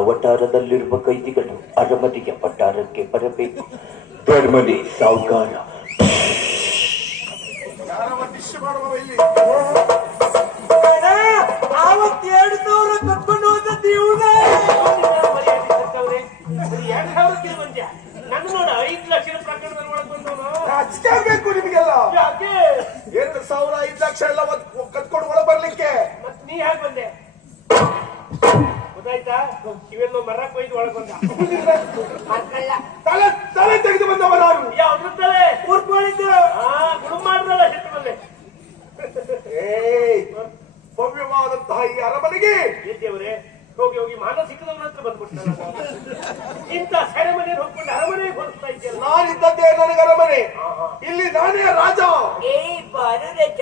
ಇವನೇ ಕೈದಿಗಳು ಅರಮನೆಯ ಪಟ್ಟಾರಕ್ಕೆ ಬರಬೇಕು. ಪ್ರಕರಣದಲ್ಲಿ ಸಾವುಕಾರ. ನಿಮಗೆಲ್ಲ. ಎರಡು ಸಾವಿರ ಐದು ಲಕ್ಷ ಎಲ್ಲ ಕಟ್ಕೊಂಡು ಕತ್ಕೊಂಡು ಒಳ ಬರ್ಲಿಕ್ಕೆ ಇವೆಲ್ಲ ಮರ ಕೊಯ್ದು ಒಳಗ್ ಬಂದ ತಲೆ ತಲೆ ತೆಗೆದು ಬಂದವ ನಾನು ಯಾವ್ದ್ರ ತಲೆ. ಕೂರ್ಕೊಂಡಿದ್ದು ಆ ಗುಳು ಮಾಡ್ರಲ್ಲ ಹೆಸರಲ್ಲಿ ಏಯ್ ಭವ್ಯವಾದಂತಹ ಈ ಅರಮನೆಗೆ. ದೇವರೇ ಹೋಗಿ ಹೋಗಿ ಮಾನಸಿಕದವನ ಹತ್ರ ಬಂದ್ಬಿಡ್ತಾನ ಇಂತ ಸೆರೆಮನೆ ಹೋಗ್ಕೊಂಡು ಅರಮನೆ ಹೋಲಿಸ್ತಾ ಇದೆಯಲ್ಲ ನಾನಿದ್ದದ್ದೇ ನನಗೆ ಅರಮನೆ. ಇಲ್ಲಿ ನಾನೇ ರಾಜ. ಏ ಬಾರು ರಜ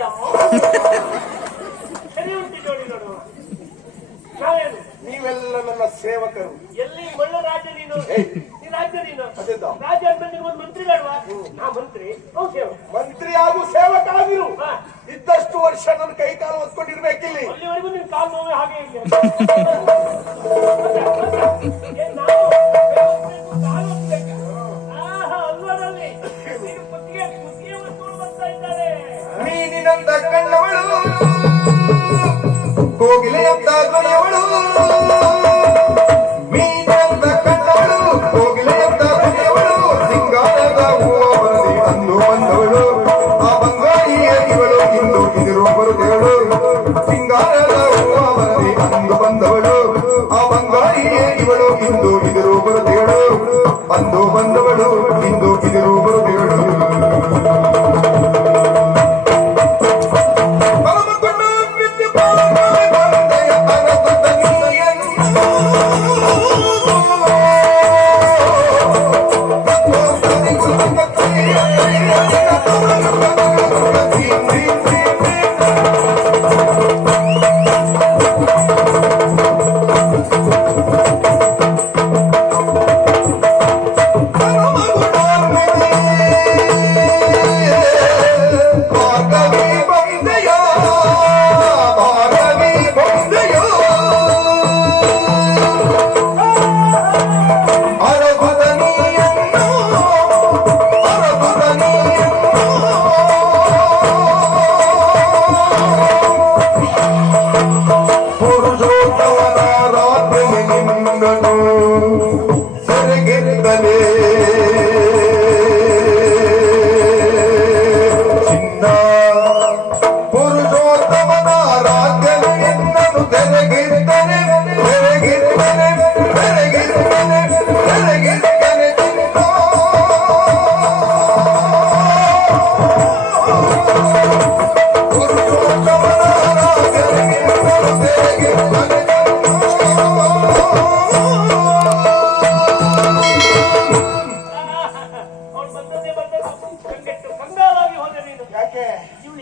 ಸರಿ ಉಂಟು ಜೋಡಿ ನೋಡು ನಾವೇನು ನೀವೆಲ್ಲ ನನ್ನ ಸೇವಕರು. ಎಲ್ಲಿ ಒಳ್ಳ ರಾಜ ನೀನು? ರಾಜ ನೀನು? ರಾಜ ಅಂತ ಒಂದು ಮಂತ್ರಿ ಬೇಡವಾ ನಾ ಮಂತ್ರಿ. ಮಂತ್ರಿ ಹಾಗೂ ಸೇವಕ ಆಗಿರು. ಇದ್ದಷ್ಟು ವರ್ಷ ನನ್ನ ಕೈ ಕಾಲು ಹೊತ್ಕೊಂಡಿರ್ಬೇಕಿಲ್ಲಿ. ಅಲ್ಲಿವರೆಗೂ ನಿನ್ ಕಾಲು ನೋವು ಹಾಗೆ ಇದೆ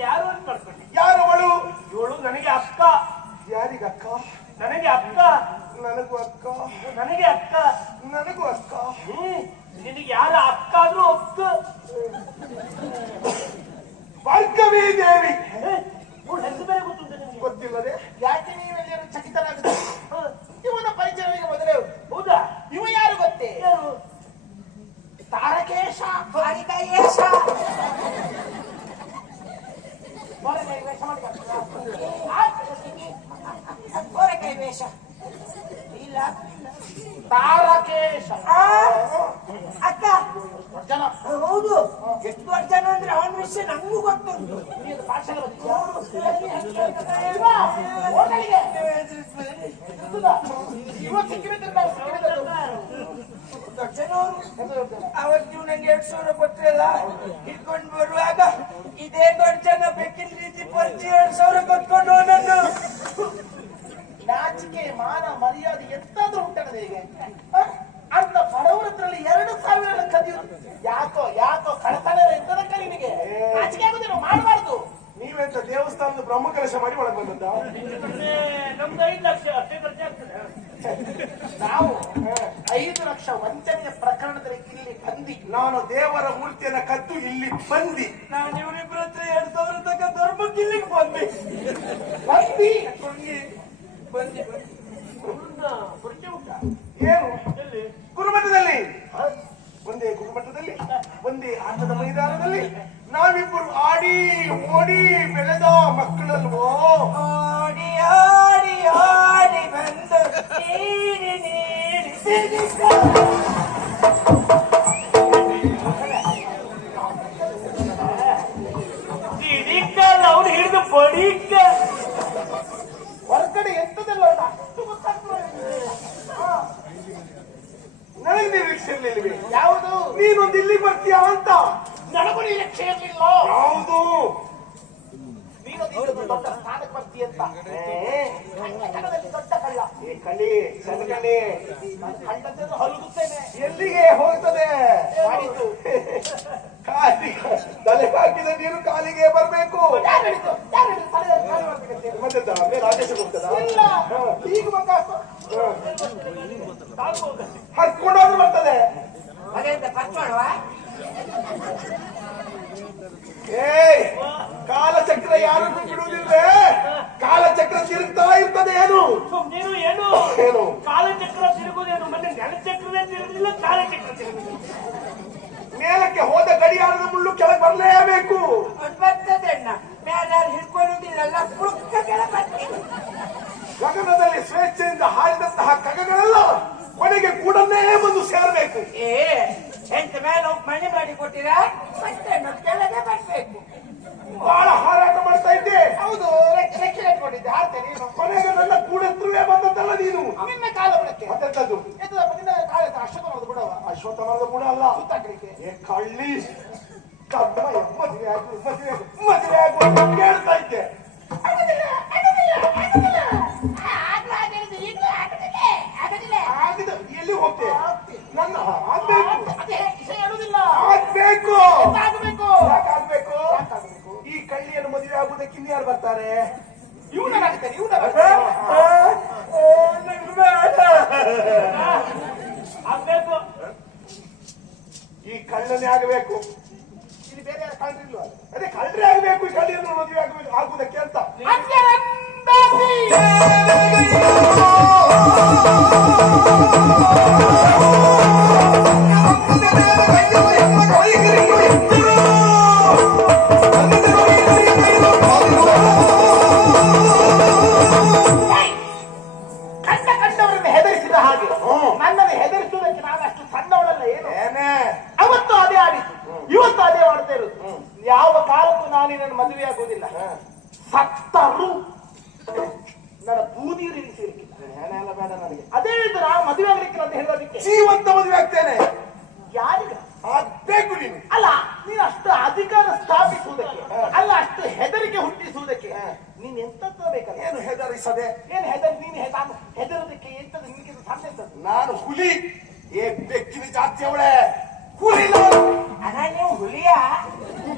ಯಾರು ಅಂತ ಮಾಡ್ಕೊಂಡಿ ಯಾರವಳು ಇವಳು ನನಗೆ ಅಕ್ಕ ಯಾರಿಗಕ್ಕ ನನಗೆ ಅಕ್ಕ. ನನಗೂ ಅಕ್ಕ. ನನಗೆ ಅಕ್ಕ. ನನಗೂ ಅಕ್ಕ. ನಿನಗೆ ಯಾರ ಅಕ್ಕ ಆದ್ರೂ ಅಕ್ಕ. ಭಾರ್ಗವಿ ದೇವಿ. ಹೆಸರು ಬೇರೆ ಗೊತ್ತುಂಟು ನಿನಗೆ? ಗೊತ್ತಿಲ್ಲದೆ? ಯಾಕೆ ನೀವೆಲ್ಲರೂ ಚಕಿತರಾಗುತ್ತೆ ಹ, ಇವನ ಪರಿಚಯವಿಗೆ ಮೊದಲೇ ಉಂಟು. ಹೌದಾ? ಇವ ಯಾರು ಗೊತ್ತೇ? ಯಾರು? ತಾರಕೇಶ ಹೊರಗೆ ವೇಷ ಮಾಡ್ಕೊಂಡ್ರ? ಹೊರಕೈ ವೇಷ ಇಲ್ಲ ತಾರಕೇಶ ಅಕ್ಕ, ಹೌದು, ಎಷ್ಟು ಜನ ಅಂದ್ರೆ ಅವನ ವಿಷಯ ನಂಗೂ ಅವತ್ತು ನಂಗೆ ಎರಡು ಸಾವಿರ ಕೊಟ್ರಲ್ಲ, ಹಿಡ್ಕೊಂಡು ಬರುವಾಗ ಇದೇ ದೊಡ್ಡ ಜನ ರೀತಿ ಪರಿಚಯ ಸಾವಿರ ಕೊಟ್ಕೊಂಡು ನಾಚಿಕೆ, ಮಾನ, ಮರ್ಯಾದೆ ಎಂತಾದ್ರೂ ಅಂತ. ಬಡವರ ಹತ್ರಲ್ಲಿ ಎರಡು ಸಾವಿರ ಕದಿಯೋದು. ಯಾಕೋ ಯಾಕೋ ಕಳತನ ನಾಚಿಕೆ ಆಗುದಿಲ್ಲ ಮಾಡಬಾರ್ದು. ನೀವೆಂತ ದೇವಸ್ಥಾನದ ಬ್ರಹ್ಮ ಕಲಶ ಮಾಡಿ ಒಳಗೆ ಬಂದದ್ದ? ನಮ್ದು ಐದು ಲಕ್ಷ ಅಷ್ಟೇ ಖರ್ಚು ಆಗ್ತದೆ. ನಾವು ಐದು ಲಕ್ಷ ವಂಚನೆಯ ಪ್ರಕರಣದಲ್ಲಿ ಇಲ್ಲಿ ಬಂದಿ. ನಾನು ದೇವರ ಮೂರ್ತಿಯನ್ನ ಕದ್ದು ಇಲ್ಲಿ ಬಂದಿ. ನಾನು ಇವರಿಬ್ಬರ ಹತ್ರ ಎರಡು ಸಾವಿರ ತಕ್ಕ ಧರ್ಮಕ್ಕೆ ಇಲ್ಲಿಗೆ ಬಂದಿ. ಬಂದಿ ಬಂದಿ ಬಂದಿ ಏನು? ಎಲ್ಲಿ? ಗುರುಮಠದಲ್ಲಿ ಹ? ಒಂದೇ ಗುರುಮಠದಲ್ಲಿ ಒಂದೇ ಆಟದ ಮೈದಾನದಲ್ಲಿ ನಾವಿಬ್ಬರು ಆಡಿ ಓಡಿ ಬೆಳೆದ ಮಕ್ಕಳಲ್ವೋ? ಓಡಿ ಓಡಿ ಓಡಿ ಬಂದು ನೀಡಿ ನೀಡಿ ಸಿಗಿದ. ಇಡೀಕಲ್ಲ ಅವ್ನು ಹಿಡಿದು ಬಡೀಕ ನನಗೆ ನಿರೀಕ್ಷೆ ಇರ್ಲಿಲ್ವೇ ಯಾವುದು? ನೀನೊಂದು ಇಲ್ಲಿ ಬರ್ತೀಯಾ ಅಂತ? ನನಗೂ ನಿರೀಕ್ಷೆ ಇರ್ಲಿಲ್ಲ ಯಾವುದು? ನೀನು ನೀನು ದೊಡ್ಡ ಸ್ಥಾನಕ್ಕೆ ಬರ್ತೀಯ ಅಂತ. ದೊಡ್ಡ ಕಳ್ಳ. ಏ ಹಲುಗುತ್ತೇನೆ. ಎಲ್ಲಿಗೆ ಹೋಗ್ತದೆ? ಕಾಲಿಗೆ ತಲೆ ಹಾಕಿದ ನೀರು ಕಾಲಿಗೆ ಬರಬೇಕು? ಮತ್ತೆ ಮೇಲೆ ಆದೇಶ ಕೊಡ್ತದ ಈಗ ಬೇಕಾಗ್ತ ಹರ್ಕೊಂಡೋದ್ರು ಬರ್ತದೆ ಮನೆಯಿಂದ ಪರ್ಚೋಣವಾ ಏಯ್ ಕಾಲಚಕ್ರ ಯಾರನ್ನು ಬಿಡುವುದಿಲ್ಲ ಕಾಲಚಕ್ರ ತಿರುಗ್ತಾ ಇರ್ತದೆ ಏನು? ನೀನು ಏನು? ಏನು? ಕಾಲಚಕ್ರ ತಿರುಗುದೇನು ಮತ್ತೆ ನೆಲಚಕ್ರನೇ ತಿರುಗಲಿಲ್ಲ ಕಾಲಚಕ್ರ ತಿರುಗುದಿಲ್ಲ. ಮೇಲಕ್ಕೆ ಹೋದ ಗಡಿಯಾರದ ಮುಳ್ಳು ಕೆಳಗೆ ಬರಲೇಬೇಕು. ಬರ್ತದೆ ಅಣ್ಣ ಯಾರು ಹಿಡ್ಕೊಳ್ಳುವುದಿಲ್ಲ ಪುಕ್ಕ ಕೆಳ ಬರ್ತೀನಿ ಗಗನದಲ್ಲಿ ಸ್ವೇಚ್ಛೆಯಿಂದ ಹಾರಿದಂತಹ ಕಗಗಳೆಲ್ಲ ಕೊನೆಗೆ ಕೂಡನ್ನೇ ಬಂದು ಸೇರಬೇಕು ಏ ಎಂತ ಮೇಲೆ ಹೋಗಿ ಮನೆ ಮಾಡಿ ಕೊಟ್ಟಿರಾ ಮತ್ತೆ ನಾವು ಕೆಳಗೆ ಬರ್ಬೇಕು ಬಹಳ ಹಾರಾಟ ಮಾಡ್ತಾ ಇದ್ದೆ ಹೌದು ರೆಕ್ಕೆ ರೆಕ್ಕೆ ಕಟ್ಕೊಂಡಿದ್ದೆ ಹಾಡ್ತೇನೆ ನೀನು ಕೊನೆಗೆ ನನ್ನ ಕೂಡೆತ್ತುವೆ ಬಂದದ್ದಲ್ಲ ನೀನು ನಿನ್ನ ಕಾಲ ಬಿಡಕ್ಕೆ ಮತ್ತೆಂತದ್ದು ಎತ್ತದಪ್ಪ ನಿನ್ನ ಕಾಲ ಅಶ್ವತ್ಥನದು ಬಿಡವ ಅಶ್ವತ್ಥಮರದ ಗುಣ ಅಲ್ಲ ಸುತ್ತಾಕಲಿಕ್ಕೆ ಏ ಕಳ್ಳಿ ಮದುವೆ ಆಗು ಮದುವೆ ಆಗು ಮದುವೆ ಆಗು ಅಂತ ಕೇಳ್ತಾ ಇದ್ದೆ ಆಗಿದೆ ಎಲ್ಲಿ ಹೋಗ್ತೆ ನನ್ನ ಆಗ್ಬೇಕು ಆಗ್ಬೇಕು ಆಗಬೇಕು. ಯಾಕೆ ಆಗ್ಬೇಕು ಯಾಕಾಗ್ಬೇಕು? ಈ ಕಳ್ಳಿಯನ್ನು ಮದುವೆ ಆಗುವುದಕ್ಕೆ ಇನ್ಯಾರು ಬರ್ತಾರೆ? ಇವನಾಗ್ತೇನೆ ಇವನ ಆಗ್ಬೇಕು ಕಳ್ಳನೇ ಆಗಬೇಕು. ಇಲ್ಲಿ ಬೇರೆ ಯಾರು ಕಾಣ್ರಿಲ್ವ ಅದೇ ಕಳ್ಳರೇ ಆಗಬೇಕು ಈ ಕಳ್ಳಿಯನ್ನು ಮದುವೆ ಆಗಬೇಕು ಆಗುವುದಕ್ಕೆ ಅಂತ. ಕಂಡ ಹುಲಿ. ಏ ಬೆಕ್ಕಿನ ಜಾತಿ ಅವಳೆ? ಹುಲಿ ಅದ ನೀವು ಹುಲಿಯ?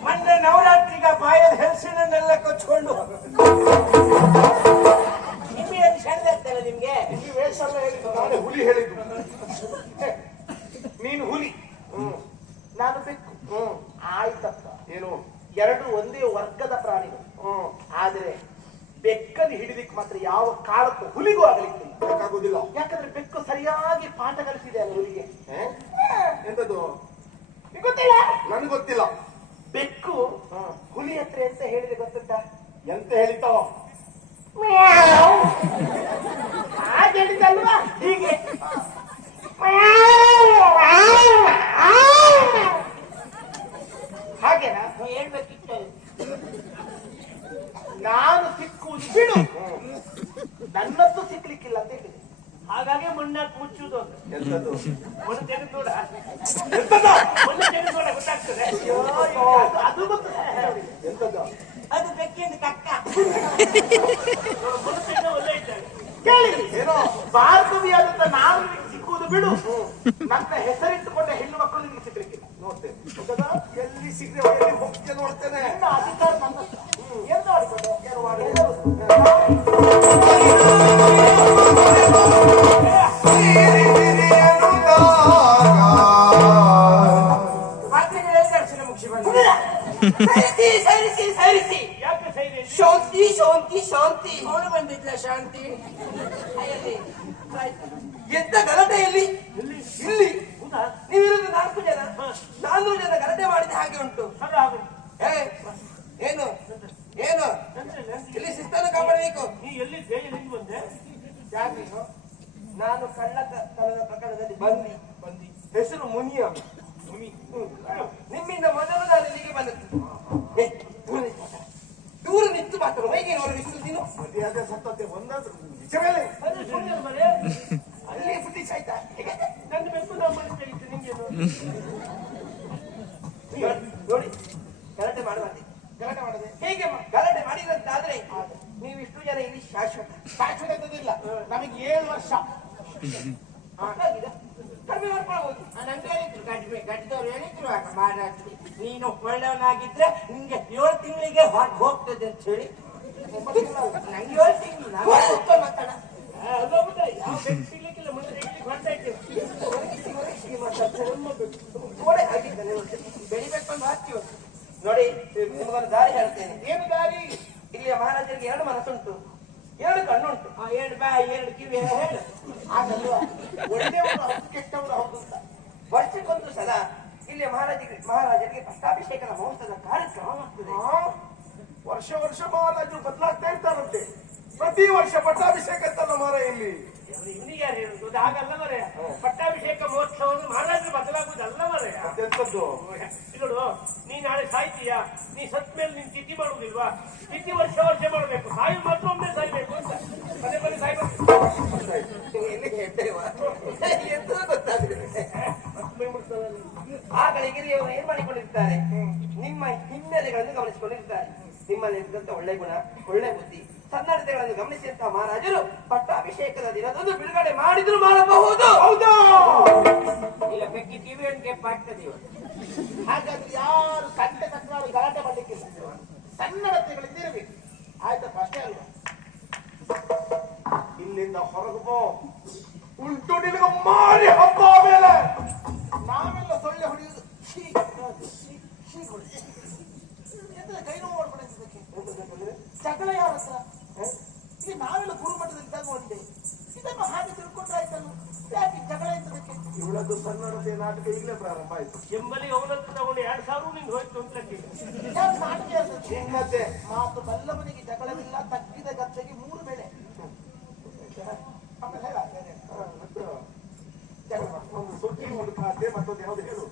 ಮೊನ್ನೆ ನವರಾತ್ರಿಗ ಬಾಯದ ಹೆಲ್ಸಿನನ್ನೆಲ್ಲ ಕೊಚ್ಕೊಂಡು ನಿಮಗೆ ಸಣ್ಣ ಇರ್ತಲ್ಲ ನಿಮ್ಗೆ? ವೇಷ ಎಲ್ಲ ಹೇಳಿದ್ದು ನಾನೇ ಹುಲಿ ಹೇಳಿದ್ದು. ನೀನು ಹುಲಿ. ನಾನು ಬೆಕ್ಕು. ಹ್ಮ್. ಆಯ್ತಪ್ಪ. ಏನು? ಎರಡು ಒಂದೇ ವರ್ಗದ ಪ್ರಾಣಿಗಳು. ಹ್ಮ್. ಆದ್ರೆ ಬೆಕ್ಕನ್ನು ಹಿಡಿಲಿಕ್ಕೆ ಮಾತ್ರ ಯಾವ ಕಾಲಕ್ಕೂ ಹುಲಿಗೂ ಆಗಲಿಕ್ಕಿಲ್ಲ. ಬೇಕಾಗುದಿಲ್ಲ. ಯಾಕಂದ್ರೆ ಬೆಕ್ಕು ಸರಿಯಾಗಿ ಪಾಠ ಕಲಿಸಿದೆ ಅಲ್ಲ ಹೇ? ಎಂತದ್ದು ಗೊತ್ತಿಲ್ಲ? ನನಗೆ ಗೊತ್ತಿಲ್ಲ. ಬೆಕ್ಕು ಹುಲಿ ಹತ್ರ ಎಂತ ಹೇಳಿದೆ ಗೊತ್ತುಂಟಾ? ಎಂತ ಹೇಳಿತಾವ ಹಾಗೆ ಹೇಳಿದ್ದಲ್ವಾ ಹೀಗೆ ಹಾಗೇನಾ ಹೇಳ್ಬೇಕಿತ್ತು ನಾನು ಸಿಕ್ಕುವುದು ಬಿಡು ನನ್ನದ್ದು ಸಿಕ್ಲಿಕ್ಕಿಲ್ಲ ಅಂತ ಹೇಳಿದೆ ಹಾಗಾಗಿ ಮಣ್ಣಾಕ್ ಮುಚ್ಚುದು ಅಂತ ಎಂತದ್ದು ಮಣ್ಣು ತೆಗೆದು ನೋಡ ಎಂತದ ಮಣ್ಣು ತೆಗೆದು ನೋಡ ಗೊತ್ತಾಗ್ತದೆ ಅದು- ಅದು ಗೊತ್ತು ಎಂತದ ಅದು ಬೆಕ್ಕಿಂದ ಕಕ್ಕ ಏನೋ ಭಾರತವಿಯಾದಂತ ನಾನು ಸಿಕ್ಕುವುದು ಬಿಡು ನನ್ನ ಹೆಸರಿಟ್ಟುಕೊಂಡ ಹೆಣ್ಣು ಮಕ್ಕಳು ನಿಮಗೆ ಸಿಗ್ಲಿಕ್ಕಿಲ್ಲ ನೋಡ್ತೇನೆ? ಎಲ್ಲಿ ಸಿಗ್ರೆ ಎಲ್ಲಿ ಹೋಗ್ತೇನೆ ನೋಡ್ತೇನೆ ಅಧಿಕಾರ ಏನು ಮಾಡಿಕೊಂಡು ಏನು ಮಾಡಿ ಸರಿಸಿ ಸರಿಸಿ ಸರಿಸಿ ಶಾಂತಿ ಶಾಂತಿ ಶಾಂತಿ ಅವಳು ಬಂದಿದ್ಲ ಶಾಂತಿ. ಎಂತ ಗಲಾಟೆಯಲ್ಲಿ ಇಲ್ಲಿ ನೀವಿರೋದು ನಾಲ್ಕು ಜನ ನಾಲ್ಕು ಜನ ಗಲಾಟೆ ಮಾಡಿದ ಹಾಗೆ ಉಂಟು ಏನು ಏನು ಇಲ್ಲ, ಶಿಸ್ತನ್ನು ಕಾಪಾಡಬೇಕು ನಾನು ಕಳ್ಳತನದ ಪ್ರಕರಣದಲ್ಲಿ ಬಂದಿ ಬಂದಿ ಹೆಸರು ಮುನಿಯ ಮುನಿ. ನಿಮ್ಮಿಂದ ಮೊದಲು ನಾನು ಇಲ್ಲಿಗೆ ಬಂದದ್ದು ಏ, ದೂರ ನಿಂತು ಮಾತಾಡು. ದೂರ ನಿಂತು ಇಷ್ಟು ನೀನು ಮರ್ಯಾದೆ ಸತ್ತತೆ ಒಂದಾದ್ರು ನಿಜವೇ ಅದು ಸುಮ್ಮನೆ ಮರೆ ಅಲ್ಲಿ ಹೇಗೆ? ನನ್ನ ಬೆಕ್ಕು ನಾವು ಇತ್ತು ನಿಂಗೇನು ನೋಡಿ, ಗಲಾಟೆ ಮಾಡಬಾರ್ದು ಗಲಾಟೆ ಮಾಡದೆ ಹೇಗೆ ಗಲಾಟೆ ಮಾಡಿದಂತಾದ್ರೆ ನೀವು ಇಷ್ಟು ಜನ ಇಲ್ಲಿ ಶಾಶ್ವತ. ಶಾಶ್ವತದಿಲ್ಲ ನಮಗೆ ಏಳು ವರ್ಷ. ಕಡಿಮೆ ಮಾಡ್ಕೊಳ್ಬಹುದು ನಂಗೆ ಹೇಳಿದ್ರು ಗಡ್ಮೆ ಗಡ್ಡದವ್ರು ಹೇಳಿದ್ರು ಆಗ ಮಹಾರಾಜರು ನೀನು ಒಳ್ಳೆಯವನಾಗಿದ್ರೆ ನಿಂಗೆ ಏಳು ತಿಂಗಳಿಗೆ ಹೊರಗೆ ಹೋಗ್ತದೆ ಅಂತ ಹೇಳಿ. ಬೆಳಿಬೇಕು ಅಂತ ನೋಡಿ ನಿಮಗೊಂದು ದಾರಿ ಹೇಳ್ತೇನೆ. ಏನು ದಾರಿ? ಇಲ್ಲಿಯ ಮಹಾರಾಜರಿಗೆ ಎರಡು ಮನಸ್ಸುಂಟು. ಎರಡು ಕಣ್ಣುಂಟು. ಆ, ಎರಡು ಬಾ ಎರಡು ಕಿವಿ ಹೇಳು. ಹಾಗಲ್ವಾ ಒಳ್ಳೆಯವರು ಹೌದು ಕೆಟ್ಟವರು ಹೌದು ಅಂತ. ವರ್ಷಕ್ಕೊಂದು ಸಲ ಇಲ್ಲಿಯ ಮಹಾರಾಜರಿಗೆ ಮಹಾರಾಜರಿಗೆ ಪಟ್ಟಾಭಿಷೇಕದ ಮಹೋತ್ಸವದ ಕಾರ್ಯಕ್ರಮವಾಗ್ತದೆ ಆ, ವರ್ಷ ವರ್ಷ ಮಹಾರಾಜರು ಬದಲಾಗ್ತಾ ಇರ್ತಾರಂತೆ. ಪ್ರತಿ ವರ್ಷ ಪಟ್ಟಾಭಿಷೇಕ ಅಂತಲ್ಲ ಮಾರಾಯಲ್ಲಿ? ಇಲ್ಲಿ ಇವನಿಗೆ ಯಾರು ಹೇಳುದು? ಅದು ಹಾಗಲ್ಲ ಮರೆಯ. ಪಟ್ಟಾಭಿಷೇಕ ಮಹೋತ್ಸವವನ್ನು ಮಹಾರಾಜರು ಬದಲಾಗುವುದಲ್ಲ ಮರೆಯ. ನೋಡು ನೀ ನಾಳೆ ಸಾಯ್ತೀಯಾ? ನೀ ಸತ್ ಮೇಲೆ ನೀನ್ ತಿಥಿ ಮಾಡುವುದಿಲ್ವಾ? ತಿಥಿ ವರ್ಷ ವರ್ಷ ಮಾಡಬೇಕು ನಿಮ್ಮಲ್ಲಿದ್ದಂತ ಒಳ್ಳೆ ಗುಣ ಒಳ್ಳೆ ಬುದ್ಧಿ ಸನ್ನಡತೆಗಳನ್ನು ಗಮನಿಸಿದಂತಹ ಮಹಾರಾಜರು ಪಟ್ಟಾಭಿಷೇಕದ ದಿನದಂದು ಬಿಡುಗಡೆ ಮಾಡಿದ್ರು ಮಾಡಬಹುದು ಹೌದಾ ಇಲ್ಲ ಬೆಕ್ಕಿ ಟಿವಿ ಇವತ್ತು ಹಾಗಾದ್ರೆ ಯಾರು ಕಂಡ ತಕ್ಕನಾರು ಗಲಾಟೆ ಮಾಡಲಿಕ್ಕೆ ಸನ್ನಡತೆಗಳಿಂದ ಇರಬೇಕು ಆಯ್ತಪ್ಪ ಅಷ್ಟೇ ಅಲ್ವಾ ಇಲ್ಲಿಂದ ಹೊರಗೆ ಬೋ ಉಂಟು ನಿನಗೆ ಮಾರಿ ಹಬ್ಬ ಮೇಲೆ ನಾವೆಲ್ಲ ಸೊಳ್ಳೆ ಹೊಡೆಯುವುದು. ಕೈ ನೋವು ಮಾಡ್ಬಿಡೋದಕ್ಕೆ? ಜಗಳ? ಈಗ ನಾವೆಲ್ಲ ಗುರುಮಠದಲ್ಲಿ ಒಂದೇ. ಇದನ್ನು ಹಾಗೆ ತಿಳ್ಕೊಂಡ್ರಾಯ್ತಲ್ಲ ಯಾಕೆ ಜಗಳ ಎಂತದಕ್ಕೆ ಇವಳದ್ದು ಸನ್ನಡತೆ ನಾಟಕ ಈಗಲೇ ಪ್ರಾರಂಭ ಆಯ್ತು. ಎಂಬಲಿ ಅವನತ್ರ ತಗೊಂಡು ಎರಡ್ ಸಾವಿರ ನಿಂಗೆ ಹೋಯ್ತು ಅಂತ ಯಾರು ನಾಟಕ ಇರ್ತದೆ? ನಿನ್ನತೆ ಮಾತು ಬಲ್ಲವನಿಗೆ ಜಗಳವಿಲ್ಲ ತಗ್ಗಿದ ಗದ್ದೆಗೆ ಮೂರು ಬೆಳೆ. ಆಮೇಲೆ ಹೇಳ ಒಂದು ಸುದ್ದಿ ಒಂದು ಖಾತೆ ಮತ್ತೊಂದು ಯಾವ್ದು ಹೇಳು.